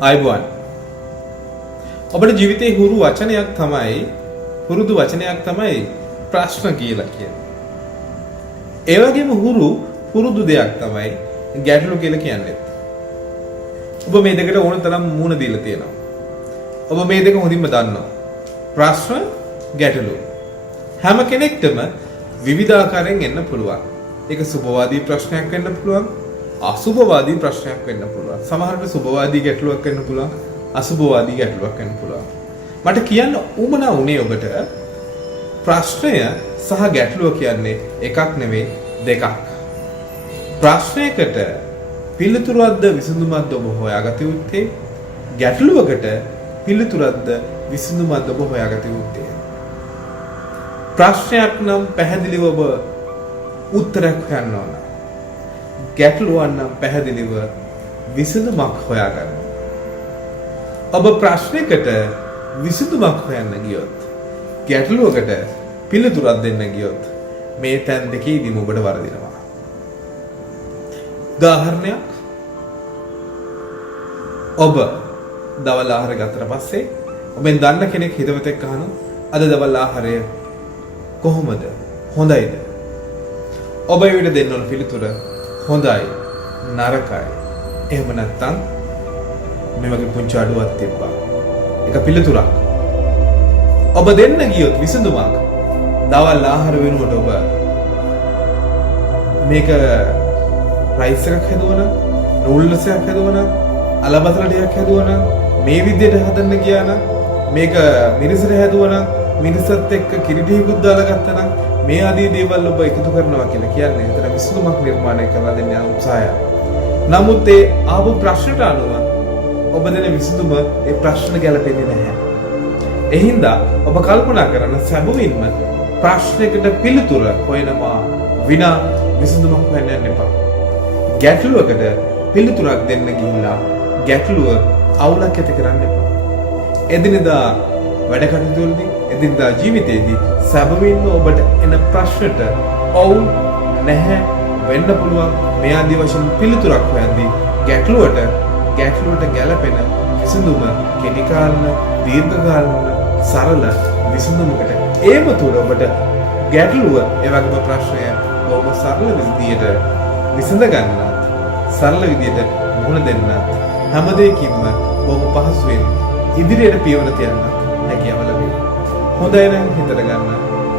ආයුබෝවන්. ඔබේ ජීවිතේ හුරු වචනයක් තමයි පුරුදු වචනයක් තමයි ප්‍රශ්න කියලා කියන්නේ. ඒ වගේම හුරු පුරුදු දෙයක් තමයි ගැටලු කියලා කියන්නේ. ඔබ මේ දෙකට ඕන තරම් මුණ දීලා තියෙනවා. ඔබ මේ දෙක හොඳින්ම දන්නවා. ප්‍රශ්න ගැටලු. හැම කෙනෙක්ටම විවිධාකාරයෙන් එන්න පුළුවන්. ඒක සුබවාදී ප්‍රශ්නයක් වෙන්න පුළුවන්. අසුබවාදී ප්‍රශ්නයක් වෙන්න පුළුවන්. සමහරවිට සුබවාදී ගැටලුවක් වෙන්න පුළුවන්. අසුබවාදී ගැටලුවක් වෙන්න පුළුවන්. මට කියන්න උමනා වුණේ ඔබට ප්‍රශ්නය සහ ගැටලුව කියන්නේ එකක් නෙවෙයි දෙකක්. ප්‍රශ්නයකට පිළිතුරක්ද විසඳුමක්ද ඔබ හොයාගත යුත්තේ. ගැටලුවකට පිළිතුරක්ද විසඳුමක්ද ඔබ හොයාගත යුත්තේ. ප්‍රශ්නයක් නම් පැහැදිලිව ඔබ උත්තරයක් හොයන්න ඕන. ගැටලුවක් නම් පැහැදිලිව විසඳුමක් හොයාගන්න. ඔබ ප්‍රශ්නයකට විසඳුමක් හොයන්න ගියොත් ගැටලුවකට පිළිතුරක් දෙන්න ගියොත් මේ තැන් දෙකේදීම ඔබට වරදිනවා. උදාහරණයක්, ඔබ දවල් ආහාර ගත්තට පස්සේ ඔබෙන් දන්න කෙනෙක් හිතවතෙක් අහනවා අද දවල් ආහාරය කොහොමද? හොඳයිද? ඔබ ඒ විදිහට දෙන්න ඕන පිළිතුර හොඳයි, නරකයි. එහෙම නැත්නම් මේ වගේ පුංචි අඩුවක් තිබ්බා. ඒක පිළිතුරක්. ඔබ දෙන්න ගියොත් විසඳුමක්. දවල් ආහාර වෙනුවට ඔබ මේක රයිස් එකක් හදුවනම්, නූඩල්ස් එකක් හදුවනම්, අලබතල ටිකක් හදුවනම්, මේ විදිහට හදන්න ගියා නම්, මේක මිරිසට හදුවනම්, මිරිසත් එක්ක කිරි ටිකකුත් දාලා ගත්තා නම්, මේ ආදී දේවල් ඔබ එකතු කරනවා කියලා කියන්නේ ඒතර විසඳුමක් නිර්මාණය කරලා දෙන්න යන උත්සාහය. නමුත් ඒ ආපු ප්‍රශ්නට අනුව ඔබ දෙන විසඳුම ඒ ප්‍රශ්න ගැලපෙන්නේ නැහැ. ඒ හින්දා ඔබ කල්පනා කරන සැබවින්ම ප්‍රශ්නයකට පිළිතුර හොයනවා විනා විසඳුමක් හොයන්න යන්න එපා. ගැටලුවකට පිළිතුරක් දෙන්න ගිහිල්ලා ගැටලුව අවුලක් ඇති කරන්න එපා. එදිනෙදා වැඩ කටයුතුවලදී, එදිනෙදා ජීවිතයේදී සැබවින්ම ඔබට එන ප්‍රශ්නට ඔව් නැහැ වෙන්න පුළුවන් මේ ආදී වශයෙන් පිළිතුරක් හොයද්දී ගැටලුවට ගැලපෙන විසඳුම කෙටි කාලන, දීර්ඝ කාලන, සරල විසඳුමකට ඒම තුල ඔබට ගැටලුව ඒ වගේම ප්‍රශ්නය බොහොම සරල විදියට විසඳ ගන්නත්, සරල විදියට මුහුණ දෙන්නත්, හැම දෙයකින්ම බොහොම පහසුවෙන් ඉදිරියට පියවර තියන්න හැකියාව ලැබේ. හොඳයි නම් හිතට ගන්න,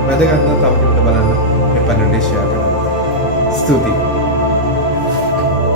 වැදගත් නම් තව කෙනෙකුට බලන්න මේ පරිණතය ෂෙයා කරන්න. ස්තුතියි.